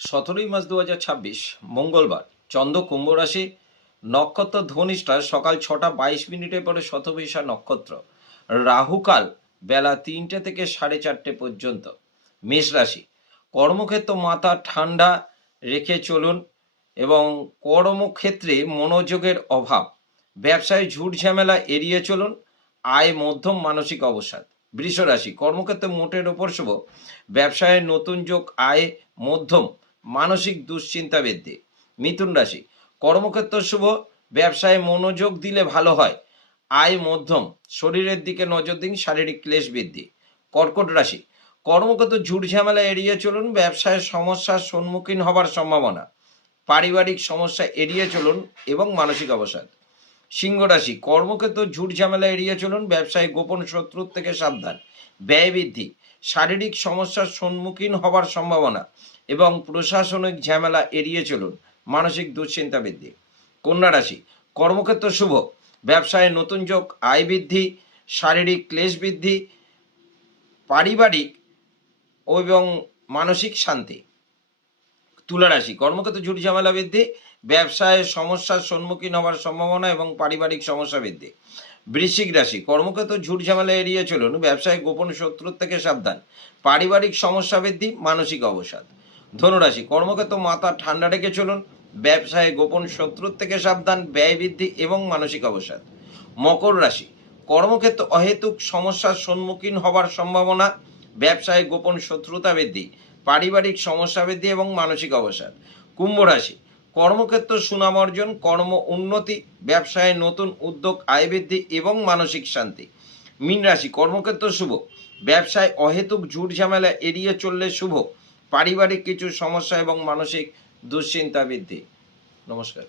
17ই March 2026 মঙ্গলবার, চন্দ্র কুম্ভ রাশি, নক্ষত্র ধনিষ্ঠা, সকাল 6টা 22 মিনিটের পরে শতভিষা নক্ষত্র, রাহুকাল বেলা 3টে থেকে 4:30 পর্যন্ত। মেষ রাশি, কর্মক্ষেত্র মাথা ঠান্ডা রেখে চলুন এবং কর্মক্ষেত্রে মনোযোগের অভাব, ব্যবসায় ঝুট ঝামেলা এড়িয়ে চলুন, আয় মধ্যম, মানসিক অবসাদ। বৃষ রাশি, কর্মক্ষেত্রে মোটের ওপর শুভ, ব্যবসায় নতুন যোগ, আয় মধ্যম, মানসিক দুশ্চিন্তা বৃদ্ধি। মিথুন রাশি, কর্মক্ষেত্র শুভ, ব্যবসায় মনোযোগ দিলে ভালো হয়, আয় মধ্যম, শরীরের দিকে নজর দিন, শারীরিক ক্লেশ বৃদ্ধি। কর্কট রাশি, কর্মক্ষেত্র ঝুট ঝামেলা এড়িয়ে চলুন, ব্যবসায় সমস্যার সম্মুখীন হবার সম্ভাবনা, পারিবারিক সমস্যা এড়িয়ে চলুন এবং মানসিক অবসাদ। সিংহ রাশি, কর্মক্ষেত্র ঝুট ঝামেলা এড়িয়ে চলুন, ব্যবসায় গোপন শত্রুর থেকে সাবধান, ব্যয় বৃদ্ধি, শারীরিক সমস্যার সম্মুখীন হবার সম্ভাবনা এবং প্রশাসনিক ঝামেলা এড়িয়ে চলুন, মানসিক দুশ্চিন্তা বৃদ্ধি। কন্যা রাশি, কর্মক্ষেত্র শুভ, ব্যবসায় নতুন যোগ, আয় বৃদ্ধি, শারীরিক ক্লেশ বৃদ্ধি, পারিবারিক এবং মানসিক শান্তি। তুলা রাশি, কর্মক্ষেত্রে ঝুট ঝামেলা বৃদ্ধি, ব্যবসায় সমস্যার সম্মুখীন হওয়ার সম্ভাবনা এবং পারিবারিক সমস্যা বৃদ্ধি। বৃশ্চিক রাশি, কর্মক্ষেত্র ঝুট ঝামেলা এড়িয়ে চলুন, ব্যবসায় গোপন শত্রুর থেকে সাবধান, পারিবারিক সমস্যা বৃদ্ধি, মানসিক অবসাদ। ধনুরাশি, কর্মক্ষেত্র মাথা ঠান্ডা রেখে চলুন, ব্যবসায় গোপন শত্রুর থেকে সাবধান, ব্যয় বৃদ্ধি এবং মানসিক অবসাদ। মকর রাশি, কর্মক্ষেত্র অহেতুক সমস্যার সম্মুখীন হবার সম্ভাবনা, ব্যবসায় গোপন শত্রুতা বৃদ্ধি, পারিবারিক সমস্যা বৃদ্ধি এবং মানসিক অবসাদ। কুম্ভ রাশি, কর্মক্ষেত্র সুনাম অর্জন, কর্ম উন্নতি, ব্যবসায় নতুন উদ্যোগ, আয় বৃদ্ধি এবং মানসিক শান্তি। মীন রাশি, কর্মক্ষেত্র শুভ, ব্যবসায় অহেতুক ঝুট ঝামেলা এড়িয়ে চললে শুভ, পারিবারিক কিছু সমস্যা এবং মানসিক দুশ্চিন্তা বৃদ্ধি। নমস্কার।